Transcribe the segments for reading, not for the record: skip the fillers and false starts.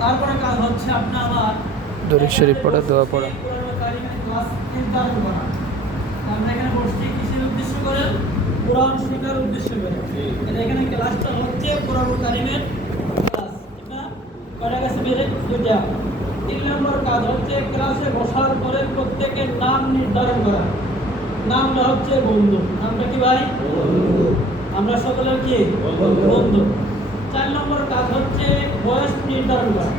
তারপরে কাজ হচ্ছে আপনি আবার দরুদ শরীফ পড়া, দোয়া পড়া। ক্লাস নির্ধারণ করা। আমরা এখানে বসছি কিসের উদ্দেশ্য করে? কোরআন শেখার উদ্দেশ্য করে। এখানে ক্লাসটা হচ্ছে কোরআন কারিমের ক্লাস, ঠিক না? কয়টা গেছে বেড়ে দুইটা। 3 নম্বর কাজ হচ্ছে ক্লাসে বসার পরে প্রত্যেকের নাম নির্ধারণ করা। নামটা হচ্ছে বন্ধু। নামটা কি ভাই? বন্ধু। আমরা সকলের কি বন্ধু। 4 নম্বর কাজ হচ্ছে বয়স নির্ধারণ করা।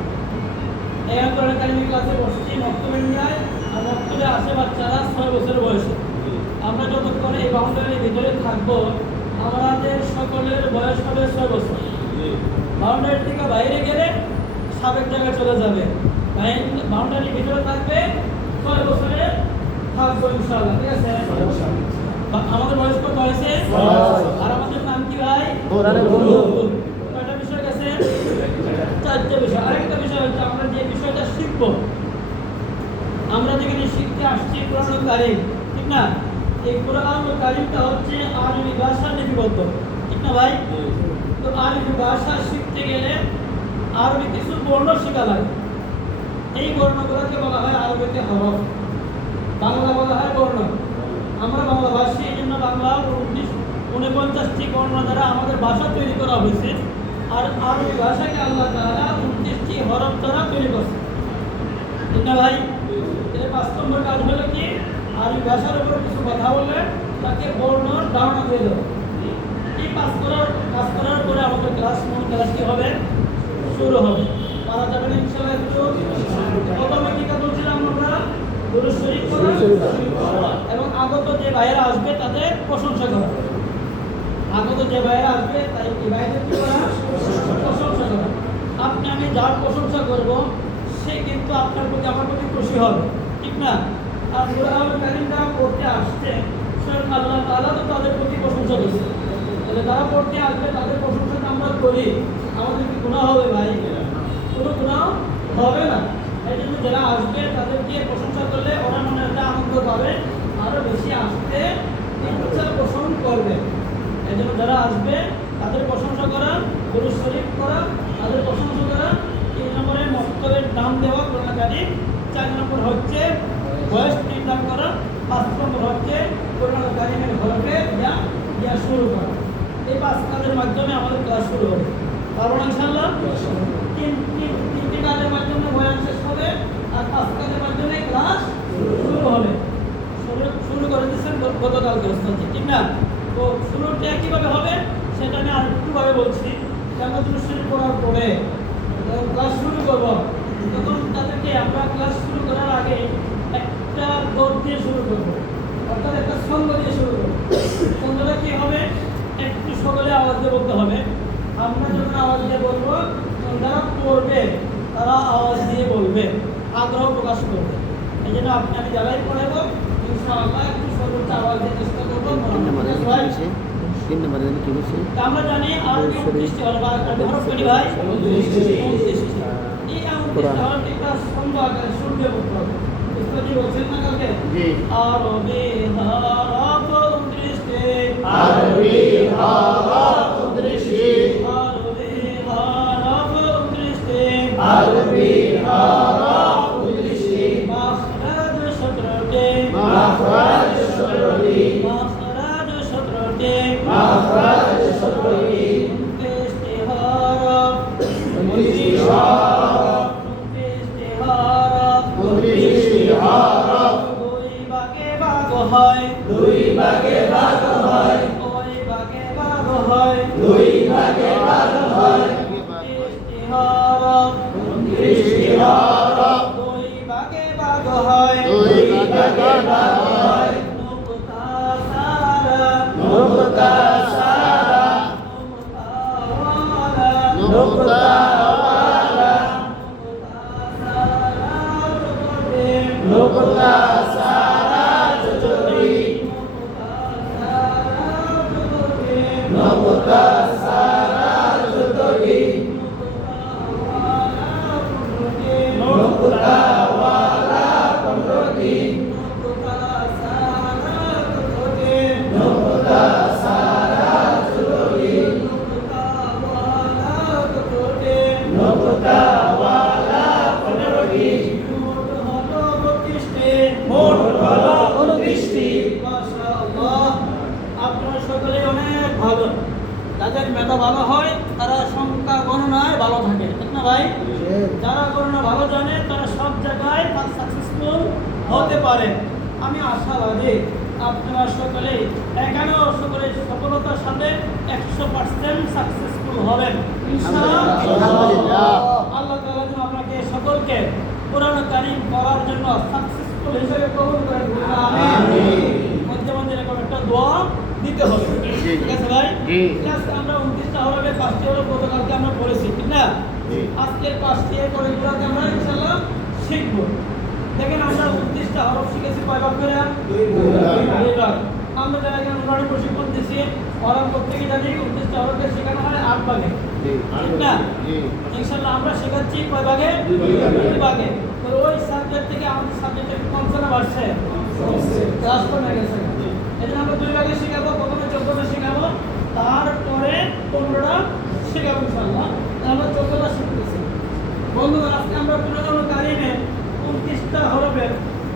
এখানে কোরআন কারিমের ক্লাসে বসছি মক্তবে যায়, আর মক্তবে আসে বাচ্চারা 6 বছর বয়সে। আমরা যতক্ষণ এই বাউন্ডারির ভিতরে থাকবো আমাদের সকলের বয়স হবে 6 বছর। বাউন্ডারি থেকে বাইরে গেলে সাবেক জায়গায় চলে যাবে। বাউন্ডারির ভিতরে থাকবে 6 বছরে থাকবো ইনশাআল্লাহ, ঠিক আছে? আমাদের বয়স কত হয়েছে? আর আমাদের নাম কি ভাই? কয়টা বিষয় গেছে? 4টে বিষয়। আরেকটা বিষয় হচ্ছে আমরা যে বিষয়টা শিখব, আমরা যেখানে শিখতে আসছি কোরআন কারীম, ঠিক না? এই কোরআন কারীমটা হচ্ছে আরবি ভাষা লিপিবদ্ধ, ঠিক না ভাই? তো আরবি ভাষা শিখতে গেলে আরবি কিছু বর্ণ শেখা লাগে। এই বর্ণগুলোকে বলা হয় আরবিতে হরফ, বাংলা বলা হয় বর্ণ। আমরা বাংলা ভাষী, এই জন্য বাংলা 49টি বর্ণ দ্বারা আমাদের ভাষা তৈরি করা হয়েছে। আর আরবি ভাষাকে আল্লাহ তাআলা 29টি হরফ দ্বারা তৈরি করছে, ঠিক না ভাই? এর 5 নম্বর কাজ হলো কি? আরবি ভাষার উপর কিছু কথা বললে তাকে বর্ণ ধারণা দিয়ে দেবো। এই কাজ করার পরে আমাদের মূল ক্লাস কি হবে? শুরু হবে। পারা যাবেন ইনশাআল্লাহ। একটু প্রথমে কি কাজ বলছিলাম আমরা? দরুদ শরীফ পড়া এবং আগত যে ভাইয়েরা আসবে তাদের প্রশংসা করা। আগত যে ভাইয়েরা আসবে তাই এই ভাইদের কি করা? প্রশংসা করা। আপনি আমি যার প্রশংসা করব সে কিন্তু আপনার প্রতি আমার প্রতি খুশি হবে, ঠিক না? আর কোরআন কারীমটা পড়তে আসছে স্বয়ং আল্লাহ তাআলা তো তাদের প্রতি প্রশংসা করছে। তাহলে যারা পড়তে আসবে তাদের প্রশংসা আমরা করি, আমাদের কি গুনাহ হবে ভাই? কোনো গুনাহ হবে না। এই জন্য যারা আসবে তাদেরকে প্রশংসা করলে ওরা মনে একটা আনন্দ পাবে, আরো বেশি আসতে ইচ্ছা পোষণ করবে। এই জন্য যারা আসবে তাদের প্রশংসা করা, দরুদ শরীফ করা, তাদের প্রশংসা করা। 3 নম্বরে মক্তবের নাম দেওয়া কোরআন কারীম। 4 নম্বর হচ্ছে বয়স নির্ধারণ করা। 5 নম্বর হচ্ছে কোরআন কারীমের হরফে ইয়া শুরু করা। এই 5 কাজের মাধ্যমে আমাদের ক্লাস শুরু হবে। পারবো না ইনশাআল্লাহ? তিনটি কাজের মাধ্যমে বয়ান শেষ হবে আর 5 কাজের মাধ্যমে ক্লাস শুরু হবে। শুরু করে দিচ্ছেন গতকালকে ওস্তাদ, ঠিক না? তো শুরুটা কিভাবে হবে সেটা আমি আরেকটু ভাবে বলছি। আমরা দরুদ শরীফ পড়ার পরে ক্লাস শুরু করব, তখন তাদেরকে আমরা ক্লাস শুরু করার আগে একটা দৌড় দিয়ে শুরু করব, অর্থাৎ একটা ছন্দ দিয়ে শুরু করব। ছন্দটা কি হবে? একটু সকলে আওয়াজ দিয়ে বলতে হবে। আমরা যখন আওয়াজ দিয়ে বলবো যারা পড়বে তারা আওয়াজ দিয়ে বলবে, আগ্রহ প্রকাশ করবে। এই জন্য আমি যারাই পড়াবো ইনশাআল্লাহ একটু সর্বোচ্চ আওয়াজ দিয়ে চেষ্টা করবো। আমরা জানি আরবি 29টি হরফ, হরফ করি ভাই 29টি। এই 29টি হরফ একটা ছন্দ আকারে শুনবে বলতে হবে। উস্তাদি বলছেন না কালকে? জি। আরবি হরফ 29টি, আরবি হরফ 29টি, আরবি হরফ 29টি, আরবি হরফ 29টি, মাখরাজ 17টি, মাখরাজ 17টি, মাখরাজ 17টি, মাখরাজ 17টি, 29টি হরফ, 29টি হরফ, 29টি হরফ, 29টি হরফ। দুই ভাগে ভাগ হয়, দুই ভাগে ভাগ হয়, দুই ভাগে ভাগ হয়, দুই ভাগে ভাগ হয়। 29টি হরফ, 29টি হরফ, দুই ভাগে ভাগ হয়, দুই ভাগে ভাগ হয়। নুকতা সারা, নুকতা সারা, নুকতা ওয়ালা, নুকতা সারা চতুর্থী, নুকতা সারা চতুর্থী, নুকতা ওয়ালা 15টি, নুকতা সারা চতুর্থী, নুকতা সারা চতুর্থী, নুকতা ওয়ালা চতুর্থী। মেধা ভালো হয় তারা সংখ্যা গণনায় ভালো থাকে, ঠিক না ভাই? যারা গণনা ভালো জানে তারা সব জায়গায় সাকসেসফুল হতে পারে। আমি আশাবাদী আপনারা সকলে এখানেও সকলে সফলতার সাথে 100% সাকসেসফুল হবেন ইনশাআল্লাহ। আল্লাহ তাআলা যেন আপনাকে সকলকে কোরআন কারীম পড়ার জন্য সাকসেসফুল হিসেবে কবুল করেন, আমিন। মধ্যে মধ্যে এরকম একটা দোয়া দিতে হবে, ঠিক আছে ভাই? আজকে আমরা 29টা হরফের 5টি হরফ গতকালকে আমরা পড়েছি, ঠিক না? আজকের 5টি পরে গুলোকে আমরা ইনশাআল্লাহ শিখব। দেখেন আমরা 29টা হরফ শিখেছি কয় ভাগ করে? 2 ভাগ। আমরা যারা এখানে নুরানি প্রশিক্ষণ দিচ্ছি ওরা প্রত্যেকে জানি 29টা হরফে শেখানো হয় 8 ভাগে, ঠিক না? ইনশাআল্লাহ আমরা শেখাচ্ছি কয় ভাগে? 2 ভাগে। তো ওই সাবজেক্ট থেকে আমাদের সাবজেক্টের কনসেপ্ট বাড়ছে, ক্লাস কমে গেছে। এজন্য আমরা 2 ভাগে শেখাবো, প্রথমে 14টা শেখাবো, তারপরে 15টা শেখাবো ইনশাআল্লাহ। আমরা 14টা শিখতেছি। বন্ধুরা আজকে আমরা কোরআনুল কারীমে 29টা হরফের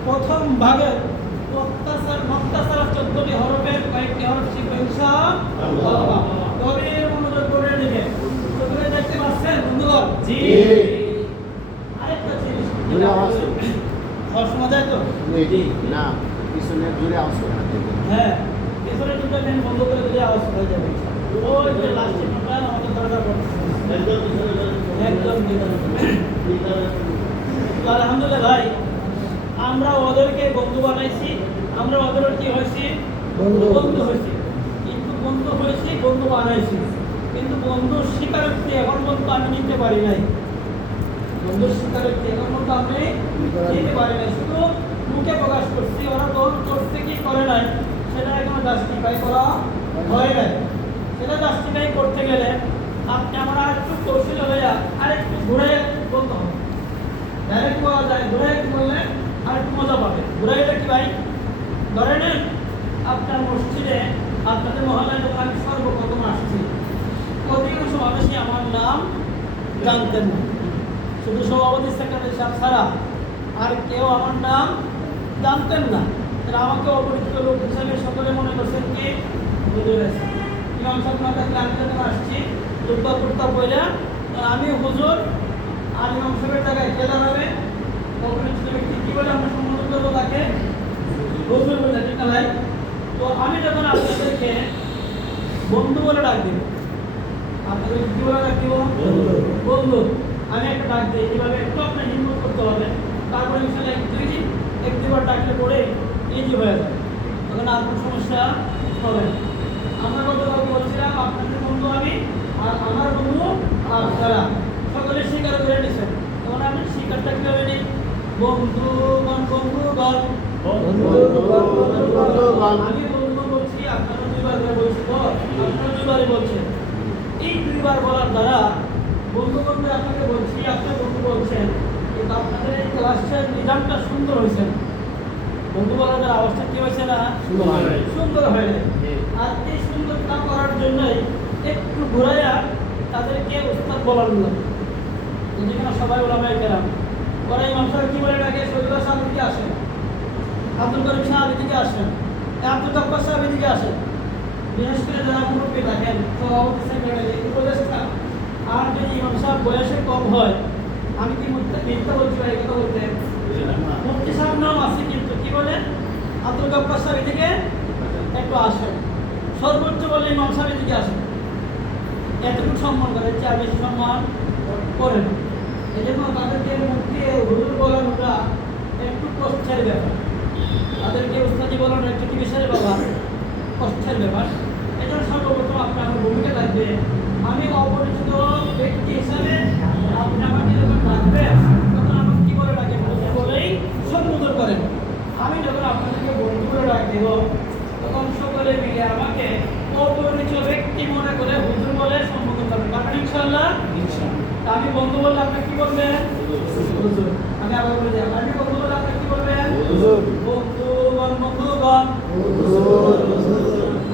প্রথম ভাগের মুক্তাসার 14টি হরফের কয়েকটি হরফ শিখবো ইনশাআল্লাহ। গভীর মনোযোগ করে দিবেন। সকলে দেখতে পাচ্ছেন বন্ধুগণ? জি। আরেকটা জিনিস জোরে আওয়াজ শোনা যায় তো? জি না, পিছনে জোরে আওয়াজ করে না। হ্যাঁ, পিছনে দুটো ফ্যান বন্ধ করে দিলে আওয়াজ হয়ে যাবে। ওই যে লাস্টে মোটা আমাদের দরজা করছে একদম আলহামদুলিল্লাহ ভাই, আমরা ওদেরকে বন্ধু বানাইছি, আমরা ওদের কি হয়েছি? বন্ধু হয়েছি। কিন্তু বন্ধু হয়েছি, বন্ধু বানাইছি, কিন্তু বন্ধুর স্বীকারোক্তি এখন পর্যন্ত আমি নিতে পারি নাই। বন্ধুর স্বীকারোক্তি এখন পর্যন্ত আমি নিতে পারি নাই, শুধু মুখে প্রকাশ করছি। ওরা গ্রহণ করছে কি করে নাই সেটা এখনো জাস্টিফাই করা হয় নাই। সেটা জাস্টিফাই করতে গেলে আপনি আমার আর একটু কৌশল হইয়া আর একটু ঘুরে বলতে হবে। ডাইরেক্ট বলা যায়, ঘুরে একটু বললে আর একটু মজা পাবে। ঘুরাইটা কি ভাই? ধরে নেন আপনার মসজিদে আপনাদের মহল্লায় যখন আমি সর্বপ্রথম আসছি, অধিকাংশ মানুষই আমার নাম জানতেন না, শুধু সভাপতি সেক্রেটারি সাহেব ছাড়া আর কেউ আমার নাম জানতেন না। তারা আমাকে অপরিচিত লোক হিসাবে সকলে মনে করছেন কি হুজুর আছে। ইমাম সাহেব না থাকলে আমি যখন আসছি জুব্বা কুর্তা পরে আমি হুজুর, আর ইমাম সাহেবের জায়গায় কে দাঁড়াবে? অপরিচিত ব্যক্তি কি বলে আমরা সম্বোধন করবো? তাকে হুজুর বলে, ঠিক না ভাই? তো আমি যখন আপনাদেরকে বন্ধু বলে ডাক দিব, আপনাদের কি বলে ডাক দিব? বন্ধু। আমি একটা ডাক দিই, এইভাবে একটু আপনার হিম্মত করতে হবে। তারপরে ইনশাআল্লাহ এক দুবার ডাকলে পরে ইজি হয়ে যাবে, তখন আর কোনো সমস্যা হবে না। আমরা গতকাল বলছিলাম আপনাদের বন্ধু আমি আর আমার বন্ধু আপনারা, সকলে স্বীকার করে নিছেন। তখন আমি স্বীকারটা কিভাবে নিই? বন্ধুগণ, বন্ধুগণ, আমি বন্ধু বলছি, আপনারা 2 বার করে বলছি, তো আপনারা 2 বারই বলছেন। এই 2 বার বলার দ্বারা বন্ধু বন্ধু আপনাকে বলছি, আপনি বন্ধু বলছেন, কিন্তু আপনাদের এই ক্লাসের নিজামটা সুন্দর হয়েছে। বন্ধু বলার দ্বারা অবস্থা কি হয়েছে না? সুন্দর হয় না। আর এই সুন্দরটা করার জন্যই একটু ঘুরাইয়া তাদেরকে উস্তাদ বলার নিলাম। যেখানে সবাই ওলামায়ে কেরাম ওরা ইমাম সাহেব কি বলে ডাকে? শহীদুল্লাহ সাহেব এদিকে আসেন, আব্দুল করিম সাহেব এদিকে আসেন, আব্দুল জব্বার সাহেব এদিকে আসেন। বিশেষ করে যারা মুরব্বী থাকেন, সভাপতি সেক্রেটারি, উপদেষ্টা, আর যদি ইমাম সাহেব বয়সে কম হয়, আমি কি মিথ্যা বলছি ভাই কথা বলতে? মুফতি সাহেব নাম আছে, কিন্তু কি বলে? আব্দুল জব্বার সাহেব এদিকে একটু আসেন, সর্বোচ্চ বললে ইমাম সাহেব এদিকে আসেন। এতটুকু সম্মান করে, চার বেশি সম্মান করে না। এই জন্য তাদেরকে মুক্তি হুজুর বলানোটা একটু কষ্টের ব্যাপার, তাদেরকে উস্তাদি বলানো একটু কি বিষয়ের ব্যাপার? কষ্টের ব্যাপার। এই জন্য সর্বপ্রথম আপনার ভূমিকা লাগবে। আমি অপরিচিত ব্যক্তি হিসাবে আপনি আমাকে যখন ডাকবেন তখন আমাকে কি বলে ডাকেন? হুজুর বলেই সম্বোধন করেন। আমি যখন আপনাদেরকে বন্ধু বলে ডাক দেব তখন সকলে মিলে আমাকে অপরিচিত ব্যক্তি মনে করে হুজুর বলে সম্বোধন করবেন, পারবেন ইনশাআল্লাহ? আমি বন্ধু বললে আপনি কি বলবেন? হুজুর। আমি আবার বলে দিই, আমি বন্ধু বললে আপনি কি বলবেন? হুজুর। বন্ধুগণ, বন্ধুগণ,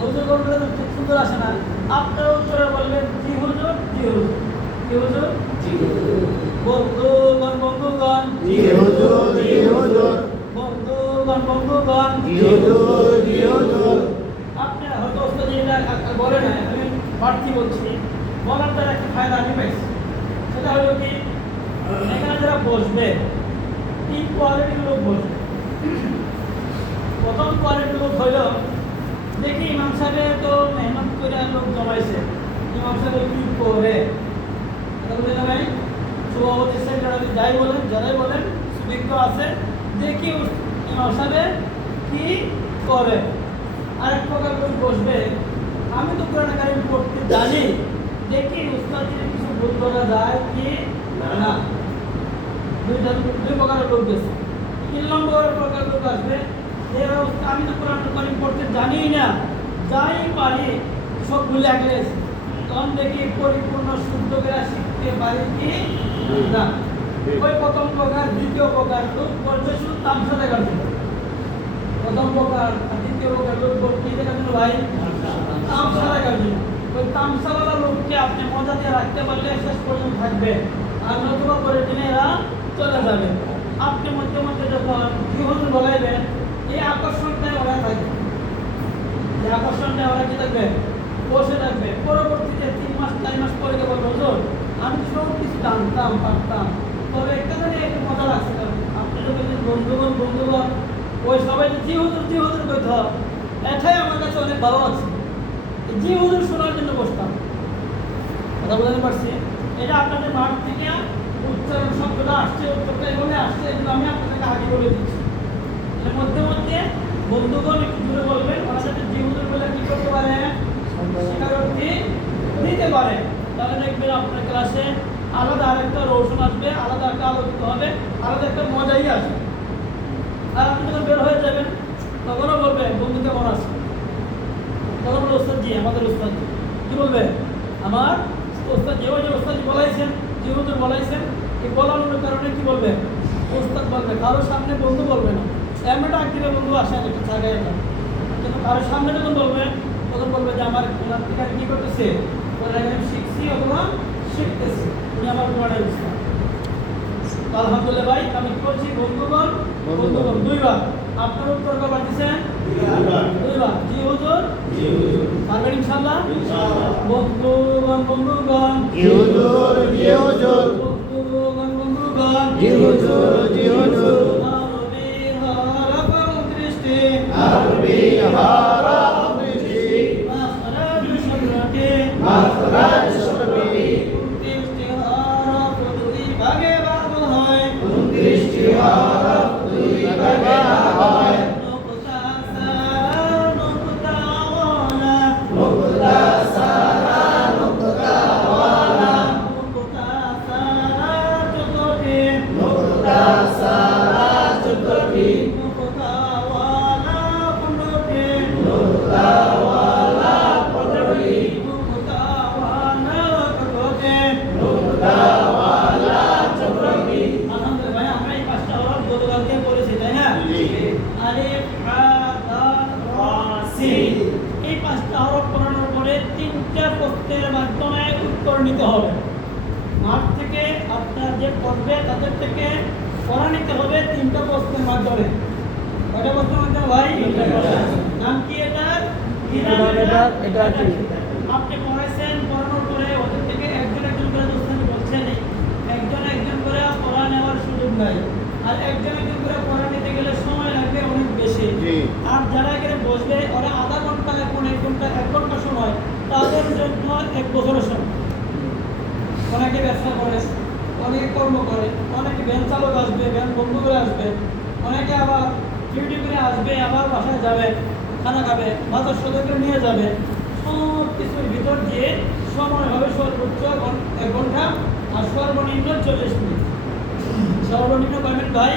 হুজুর বললে তো খুব সুন্দর আসে না? আপনার উত্তরে বলবেন জি হুজুর, জি হুজুর, কি হুজুর, জি হুজুর। বন্ধুগণ, বন্ধুগণ, জি হুজুর, জি হুজুর। বন্ধুগণ, বন্ধুগণ, জি হুজুর, জি হুজুর। আপনারা হয়তো ওস্তাদ এটা বলে না, আমি বাড়তি বলছি। বলার দ্বারা একটা ফায়দা আমি পাইছি, সেটা হলো কি এখানে যারা বসবে তিন কোয়ালিটির লোক বসবে। প্রথম কোয়ালিটির লোক হইল, দেখি ইমাম সাহেব তো মেহনত করে লোক জমাইছে, ইমাম সাহেব কি করে বুঝলেন ভাই, সভাপতি সেক্রেটারি যাই বলেন যারাই বলেন সুবিজ্ঞ আছে, দেখি ইমাম সাহেব কি করে। আরেক প্রকার লোক বসবে, আমি তো কোরআন কারিম পড়তে জানি, দেখি উস্তাদের কিছু ভুল করা যায় কি না। দুই প্রকারের লোক গেছে। 3 নম্বর প্রকার লোক আসবে, আমি তো কোরআন কারিম পড়তে জানি না, যাই পারি সব ভুলে গেছে, তখন দেখি পরিপূর্ণ শুদ্ধ করে শিখতে পারি কি না। ওই প্রথম প্রকার। দ্বিতীয় প্রকার লোক বলবে শুধু তামসা দেখার জন্য। প্রথম প্রকার আর দ্বিতীয় প্রকার লোক কি দেখার জন্য ভাই? তামসা দেখার জন্য। ওই তামসাওয়ালা লোককে আপনি মজা দিয়ে রাখতে পারলে শেষ পর্যন্ত থাকবে, আর নতুবা করে দিনে এরা চলে যাবে। আপনি মধ্যে মধ্যে যখন জীবন বলাইবেন, এই আকর্ষণটাই ওরা থাকবে, এই আকর্ষণটা ওরা কি থাকবে? বসে থাকবে। পরবর্তীতে 3 মাস 4 মাস পরে বলবো হুজুর আমি সব কিছু জানতাম পারতাম, তবে একটা জানি একটু মজা লাগছে। আপনি যখন বন্ধুগণ ওই সবাই জি হুজুর কইতে হবে, এটাই আমার কাছে অনেক ভালো আছে, জি হুজুর শোনার জন্য বসতাম। কথা বলতে পারছি? এটা আপনাদের মাঠ থেকে উচ্চারণ শব্দটা আসছে, উত্তরটা এভাবে আসছে, এগুলো আমি আপনাদেরকে আগে বলে দিচ্ছি। এর মধ্যে মধ্যে বন্ধুগণ একটু জুড়ে বলবেন, ওনার সাথে জি হুজুর বলে কি করতে পারে? স্বীকারোক্তি দিতে পারে। তাহলে দেখবেন আপনার ক্লাসে আলাদা আরেকটা রোশন আসবে, আলাদা একটা আলোকিত হবে, আলাদা একটা মজাই আসবে। আর আপনি যখন বের হয়ে যাবেন তখনও বলবে বন্ধু কেমন আছে, তখন বলবে ওস্তাদ জি, আমাদের ওস্তাদ জি। কি বলবে? আমার ওস্তাদ জি, ওই যে ওস্তাদ জি বলাইছেন, জি হুজুর বলাইছেন। এই বলানোর কারণে কি বলবে? ওস্তাদ বলবে, কারোর সামনে বন্ধু বলবে না। এমন ডাক দিলে বন্ধু আসেন একটু জায়গায় না, কিন্তু কারোর সামনে যখন বলবে তখন বলবে যে আমার ওনার থেকে কি করতেছে, ওরা আমি শিখছি অথবা শিখতেছি, উনি আমার কোরআনের উস্তাদ। আলহামদুলিল্লাহ ভাই, আমি কি বলছি? বন্ধুগণ দুইবার। আপনার উত্তর কবার দিচ্ছেন? দুইবার। জি হুজুর পারবেন ইনশাআল্লাহ? বন্ধুগণ জি হুজুর, জি হুজুর, বন্ধুগণ জি হুজুর, জি হুজুর। আরবি হরফ দৃষ্টি, মাখরাজ শরফি, 29টি হরফ দুই ভাগে ভাগ হয়, 29টি হরফ দুই ভাগে ভাগ হয়। নুকতা সারা নুকতা ওয়ালা, নুকতা সারা নুকতা ওয়ালা, নুকতা সারা যতটি, নুকতা সারা যতটি, নুকতা ওয়ালা 15টি, নুকতা ওয়ালা 15টি, নুকতা ওয়ালা কতটি, নুকতা ওয়ালা 14টি। আলহামদুলিল্লাহ ভাই, আমরা এই 5টা হরফ গতকালকে পড়েছি, তাই না? আলিফ হা দাল রা সিন। এই 5টা হরফ পড়ানোর পরে 3টা প্রশ্নের মাধ্যমে উত্তর নিতে হবে। মাঠ থেকে আপনার যে পড়বে তাদের থেকে পড়া নিতে হবে 3টা প্রশ্নের মাধ্যমে। কয়টা প্রশ্নের মাধ্যমে ভাই? নাম কি এটার? এটা কি? আপনি পড়াইছেন, পড়ানোর পরে ওদের থেকে একজন করে দোস্তানি বলছেন, একজন করে পড়া নেওয়ার সুযোগ নাই, আর একজন করে পড়া নিতে গেলে সময় লাগবে অনেক বেশি। আর যারা এখানে বসবে ওরা আধা ঘন্টা, 1 ঘন্টা সময়, তাদের জন্য 1 বছরের সময়। অনেকে ব্যবসা করে, অনেকে কর্ম করে, অনেকে ভ্যান চালক আসবে, ভ্যান বন্ধ করে আসবে, অনেকে আবার ডিউটি করে আসবে, আবার বাসায় যাবে, খানা খাবে, বাজার সদর করে নিয়ে যাবে। সব কিছুর ভিতর দিয়ে সময় হবে সর্বোচ্চ 1 ঘন্টা, আর সর্বনিম্ন 40 মিনিট। সর্বনিম্ন কয় মিনিট ভাই?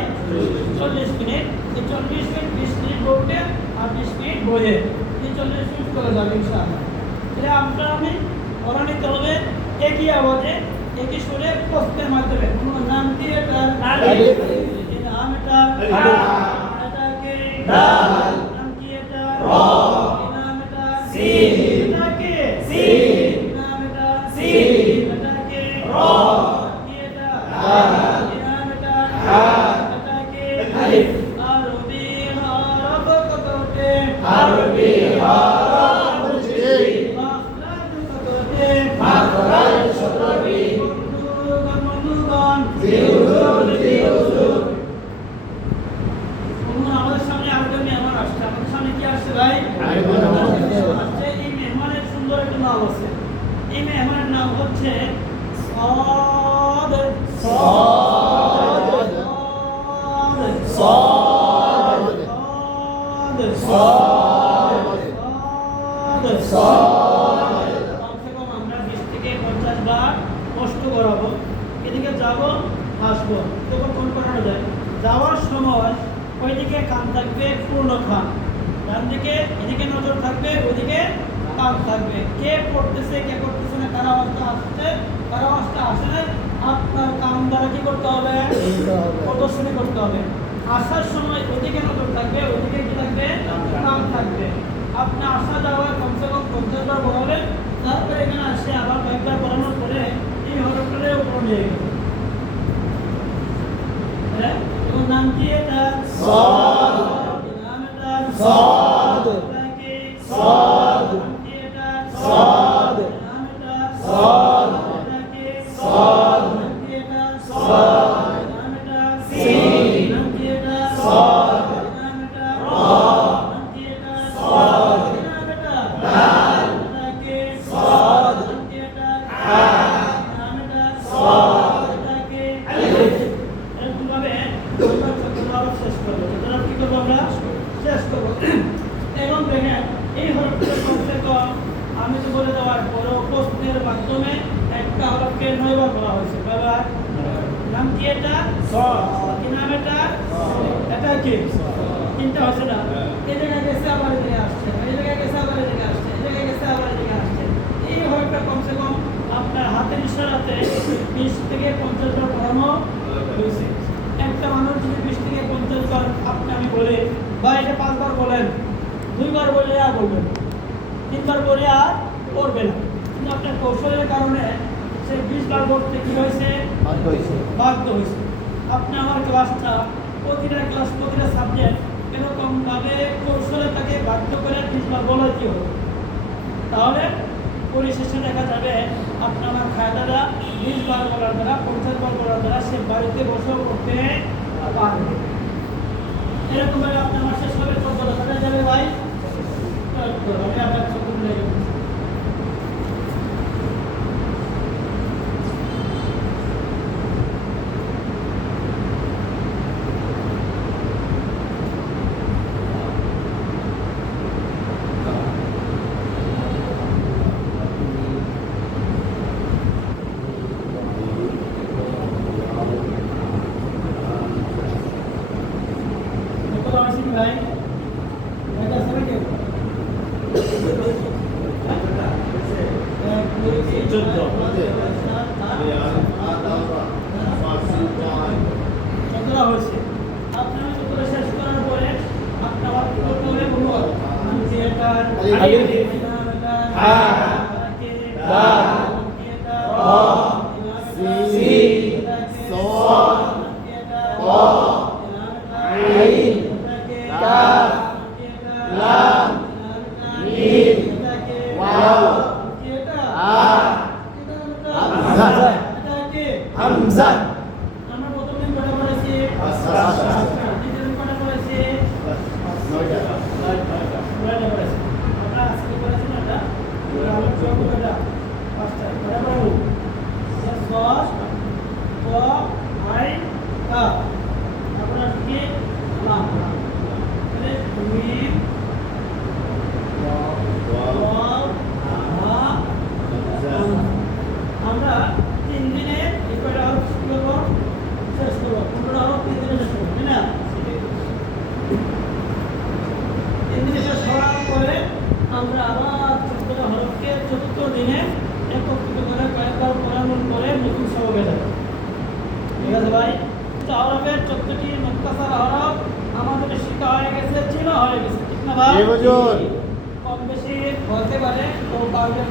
40 মিনিট। এই 40 মিনিট 20 মিনিট বলতে আর 20 মিনিট বইয়ে, এই 40 মিনিট চলে যাবে ইনশাআল্লাহ। এটা আপনার আমি পড়া নিতে হবে একই আওয়াজে, একই সুরে, প্রশ্নের মাধ্যমে। নাম কি এটার? আলিফ। নাম এটার? এটা কি? দাল। নাম কি এটার? রা। নাম এটার? সিন। এটা কি? সিন। নাম এটার? সিন। এটা কি? রা। কি এটা? দাল। নাম এটার? হা। এটা কি? আলিফ। আরবি হরফ কতটি? আরবি হরফ 29টি। মাখরাজ কতটি? মাখরাজ কমসে কম আমরা 20 থেকে 50 বার কষ্ট করাবো। এদিকে যাবো, আসবো, তখন কোন করানো যায়। যাওয়ার সময় ওইদিকে কান থাকবে পূর্ণ খান, ডান দিকে এদিকে নজর থাকবে, ওইদিকে কান থাকবে। কে পড়তেছে কে করতেছে না, কার আওয়াজটা আসছে কার আওয়াজটা আসে না, আপনার কান দ্বারা কি করতে হবে, প্রদর্শনী করতে হবে। আসার সময় ওইদিকে নজর থাকবে, ওইদিকে কি থাকবে, কান থাকবে। আপনি আসা যাওয়া কমসে কম 50 বার বলাবেন, তারপরে এখানে আসে আবার কয়েকবার বলানোর পরে এই হরফটারে উপর নিয়ে গেল। হ্যাঁ, তোমার নাম কি? এটা সাদ। নাম এটা সাদ। এটা কি? সাদ। নাম কি এটা? সাদ। নাম এটা সাদ। এটা কি? সাদ। নাম কি এটা? সাদ। নাম এটা সিন। নাম কি এটা? সাদ। নাম এটা রা। নাম কি এটা? সাদ। নাম এটা দাল। এটা কি? সাদ। নাম কি এটা? হা। নাম এটা সাদ। এটা কি? আলিফ। এরকম ভাবে আমরা চতুর্থ শেষ করবো। চতুর্থ কি করবো আমরা? শেষ করবো। এখন দেখেন এই হরফটা কমসে কম আমি তো বলে দেওয়ার পরেও প্রশ্নের মাধ্যমে একটা হরফকে 9 বার বলা হয়েছে। কয়বার? নাম কি এটা? কি নাম এটা? এটা কি? তিনটা হচ্ছে না? এই জায়গায় গেছে আবার এদিকে আসছে, এই জায়গায় গেছে আবার এদিকে আসছে, এই জায়গায় গেছে আবার এদিকে আসছে। এই হরফটা কমসে কম আপনার হাতের ইশারাতে 20 থেকে 50 বার পড়ানো হয়েছে। একটা মানুষ যদি 20 থেকে 50 বার আপনি আমি বলে বা এটা 5 বার বলেন, 2 বার বলে আর বলবেন, 3 বার বলে আর পড়বে না। কিন্তু আপনার কৌশলের কারণে সে 20 বার বলতে কি হয়েছে, বাধ্য হয়েছে। আপনি আমার ক্লাসটা প্রতিটা ক্লাস প্রতিটা সাবজেক্ট এরকমভাবে কৌশলে তাকে বাধ্য করে 20 বার বলাইতে হবে। তাহলে পরিশেষে দেখা যাবে আপনি আমার খায়দারা 20 বার বলার দ্বারা 50 বার বলার দ্বারা সে বাড়িতে বসেও করতে পারবে। এরকমভাবে আপনার আমার শেষ হবে 14 টা যাবে ভাই। আমি আপনার ছোট লেগে ভাই এটা সবাই কে 14 হয়েছে। আপনারা 14 শেষ করার পরে আপনি আবার কি করতে হবে বলুন? নাম কি এটা? আলিফ। নাম এটা হা। কি? দাল। নাম কি এটা? রা। সিন। এটা কি? সাদ। নাম কি এটা? রা। নাম এটা আইন। এটা কি? কাফ। নাম কি এটা? লাম। নাম এটা মিম। এটা কি? ওয়াও। নাম কি এটা? আ। এটা এটা হামজা। এটা কি? হামজা। আমরা প্রথম দিন কটা পড়েছি? দ্বিতীয় দিন কটা পড়েছি? 9টা পড়েছি। আমরা আজকে পড়েছি না এটা? আমরা যোগ কটা? 5টা। কটা পড়বো? সস, ক, আই, কা। তারপর আছে কি? লাম। তাহলে মিম, ওয়াও, হা, হামজা। আমরা 3 দিনে এই কয়টা হরফ কি করবো? শেষ করবো। 15টা হরফ 3 দিনে শেষ করবো, তাই না? 3 দিনে শেষ হওয়ার পরে আমরা আবার 14টা হরফকে 4র্থ দিনে একত্রিত করে কয়েকবার পড়ানোর পরে নতুন সবকে যাবে। ঠিক আছে ভাই? তো হরফের 14টি মুক্তাসার হরফ আমাদের শিক্ষা হয়ে গেছে, চেনা হয়ে গেছে, ঠিক না ভাই? কম বেশি বলতে পারে, কেউ পারবে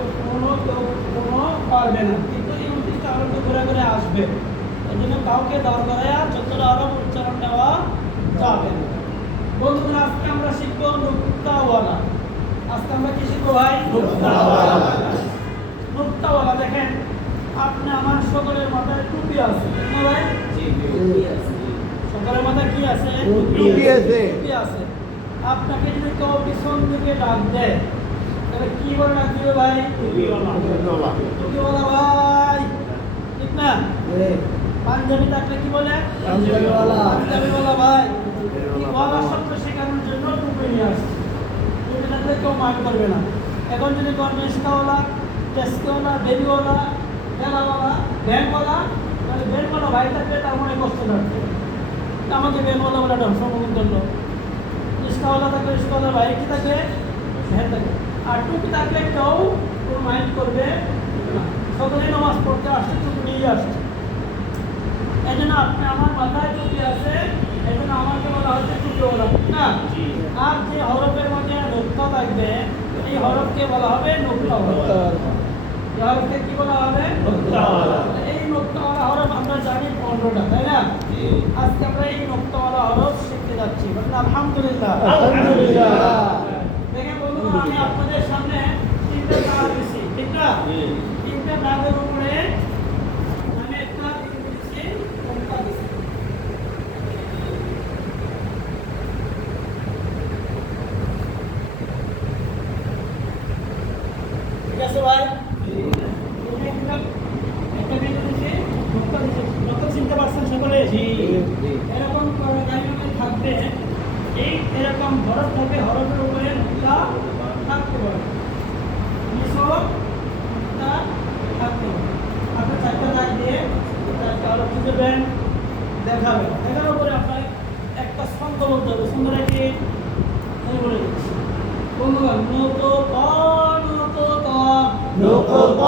কোনো পারবে না, কিন্তু এই 29টা হরফ তো ঘুরে ঘুরে আসবে। এই জন্য কাউকে দাঁড় করাইয়া 14টা হরফ উচ্চারণ দেওয়া যাবে না। বন্ধুরা, আজকে আমরা শিখবো নুক্তাওয়ালা। আজকে আমরা কি শিখবো ভাই? নুক্তাওয়ালা। দেখেন, আপনি আমার সকলের মাথায় টুপি আছে, ঠিক না ভাই? সকলের মাথায় কি আছে? টুপি আছে। টুপি আছে। আপনাকে যদি কেউ পিছন দিকে ডাক দেয়, তাহলে কি বলে ডাক দিবে ভাই? টুপিওয়ালা। টুপিওয়ালা ভাই, ঠিক না? পাঞ্জাবি থাকলে কি বলে? পাঞ্জাবিওয়ালা ভাই। ওয়ালা শব্দ শেখানোর জন্য টুপি নিয়ে আসছে। টুপি থাকলে কেউ মাইন্ড করবে না। এখন যদি কোন রিক্সাওয়ালা, ট্যাক্সিওয়ালা, বেবিওয়ালা, ঠেলাওয়ালা, ভ্যানওয়ালা, তাহলে ভ্যানওয়ালা ভাই থাকলে তার মনে কষ্ট থাকবে। আমাদের ভ্যানওয়ালা বলে সম্বোধন করলো। রিক্সাওয়ালা থাকলে রিক্সাওয়ালা ভাই কি থাকে? ভ্যান থাকে। আর টুপি থাকলে কেউ কোনো মাইন্ড করবে না। সকলে নামাজ পড়তে আসছে, টুপি নিয়ে আসছে। এই জন্য আপনি আমার মাথায় টুপি আছে, এই জন্য আমাকে বলা হচ্ছে টুপিওয়ালা, না? আর যে হরফের মধ্যে নোক্তা থাকবে, এই হরফকে বলা হবে নোক্তাওয়ালা। এই হরফকে কি বলা হবে? নোক্তাওয়ালা। এই নোক্তাওয়ালা হরফ আমরা জানি 15টা, তাই না? আজকে আমরা এই নোক্তাওয়ালা হরফ শিখতে যাচ্ছি। বলেন আলহামদুলিল্লাহ। আলহামদুলিল্লাহ। দেখেন বন্ধুরা, আমি আপনাদের সামনে তিনটা দাগ দিচ্ছি, ঠিক না? তিনটা দাগের উপরে আমি একটা দিচ্ছি, নোক্তা দিচ্ছি। ঠিক আছে ভাই? একটা বিন্দু দিচ্ছি, নোক্তা দিচ্ছি। নোক্তা চিনতে পারছেন সকলে? এরকম লাইনে থাকবে, এই এরকম হরফ থাকবে, হরফের উপরে নোক্তা থাকতে পারে। নোক্তা থাকতে পারে। আপনি চারটা দাগ দিয়ে চারটা হরফ খুঁজবেন, দেখাবেন। দেখানোর পরে আপনার একটা ছন্দ বলতে হবে। ছন্দটা কি? আমি বলে দিচ্ছি। বন্ধুগণ, নত ক, নত ক, নত ক,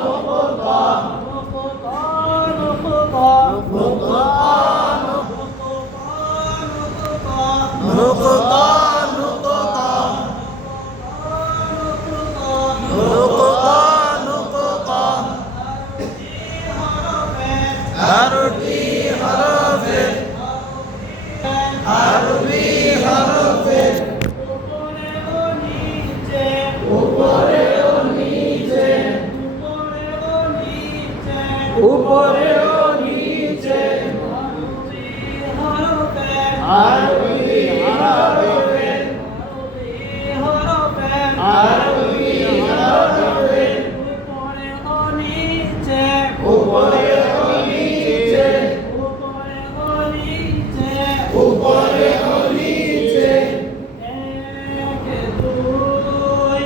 নত ক, নত ক, নত ক, নত ক, আরবি হরফে উপরে ও নিচে উপরে ও নিচে আরবি হরফে আরবি হরফে উপরে ও নিচে উপরে ও নিচে এক দুই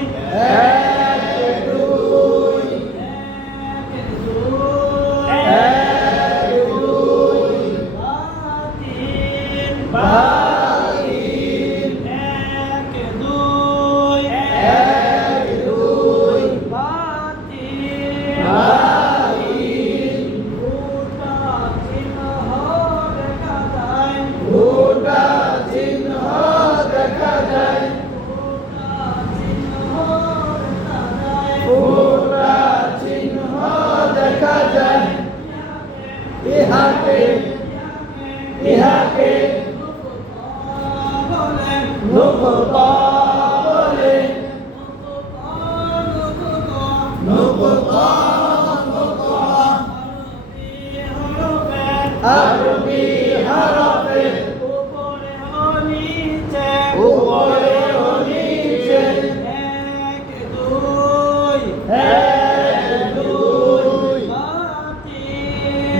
বাতিল এক দুই বাতিল গোটা চিহ্ন দেখা যায় গোটা চিহ্ন দেখা যায় ইহাকে ইহাকে নুকতা বলে নুকতা আরবি হরফে উপরে ও নিচে এক দুই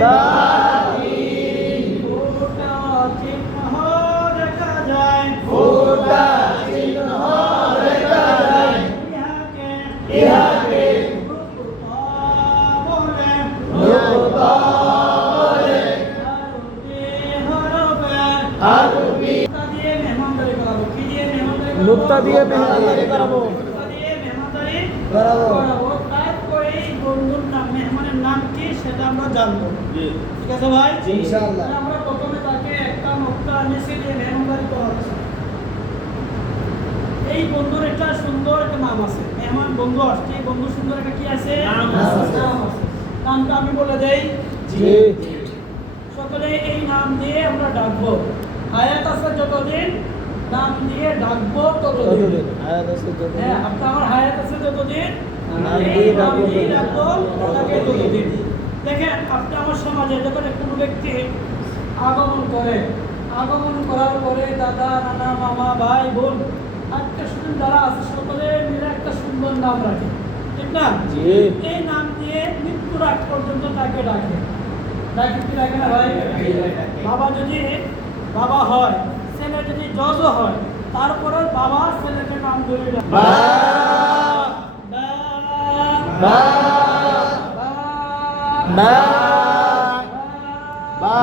বাতিল গোটা চিহ্ন দেখা যায় ইহাকে নুকতা বলে আরবি নুকতা দিয়ে মেহমানদারি করাবো তারপরে এই বন্ধুর নাম, মেহমানের নাম কি সেটা আমরা জানবো। ঠিক আছে ভাই? ইনশাআল্লাহ। আমরা প্রথমে তাকে একটা নুকতা আনিয়েছি যে মেহমানদারি করা হচ্ছে। এই বন্ধুর একটা সুন্দর একটা নাম আছে। মেহমান বন্ধু আসছে, এই বন্ধুর সুন্দর একটা কি আছে? নাম আছে। নামটা আমি বলে দেই। সকলে এই নাম দিয়ে আমরা ডাকবো। হায়াত আছে যতদিন, নাম দিয়ে ডাকবো ততদিন। হ্যাঁ, আপনি আমার হায়াত আছে যতদিন, এই নাম দিয়ে ডাকবো তাকে ততদিন। দেখেন, আপনি আমার সমাজে যখন কোনো ব্যক্তি আগমন করে, আগমন করার পরে দাদা, নানা, মামা, ভাই, বোন, আত্মীয়-স্বজন যারা আছে সকলে মিলে একটা সুন্দর নাম রাখে, ঠিক না? এই নাম দিয়ে মৃত্যুর আগ পর্যন্ত তাকে ডাকে। ডাকে কি ডাকে না ভাই? বাবা যদি বাবা হয়, ছেলে যদি জজও হয়, তারপরে বাবা ছেলেকে নাম ধরে ডাকে। বা বা বা বা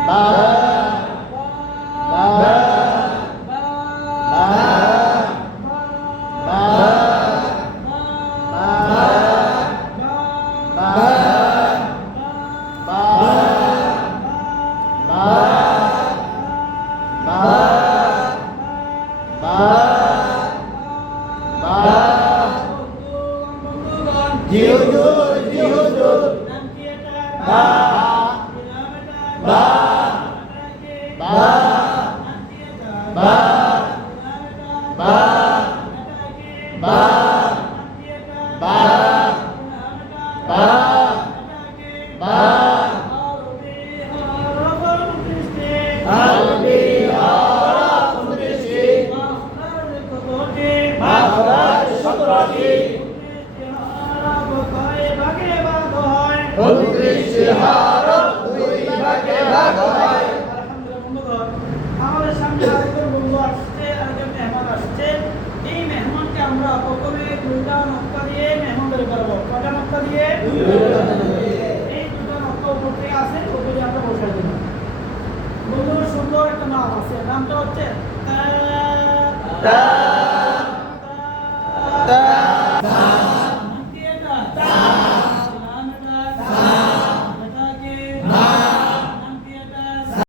বা বা বা বা আমাদের সামনে আরেকজন বন্ধু আসছে, আরেকজন মেহমান আসছে। এই মেহমানকে আমরা প্রথমে দুইটা নক্কা দিয়ে মেহমান বের করবো। কয়টা নক্কা দিয়ে? এই দুটো নক্কা উপর থেকে আছে, উপরে আমরা বসাই দেবো। বন্ধুর সুন্দর একটা নাম আছে, নামটা হচ্ছে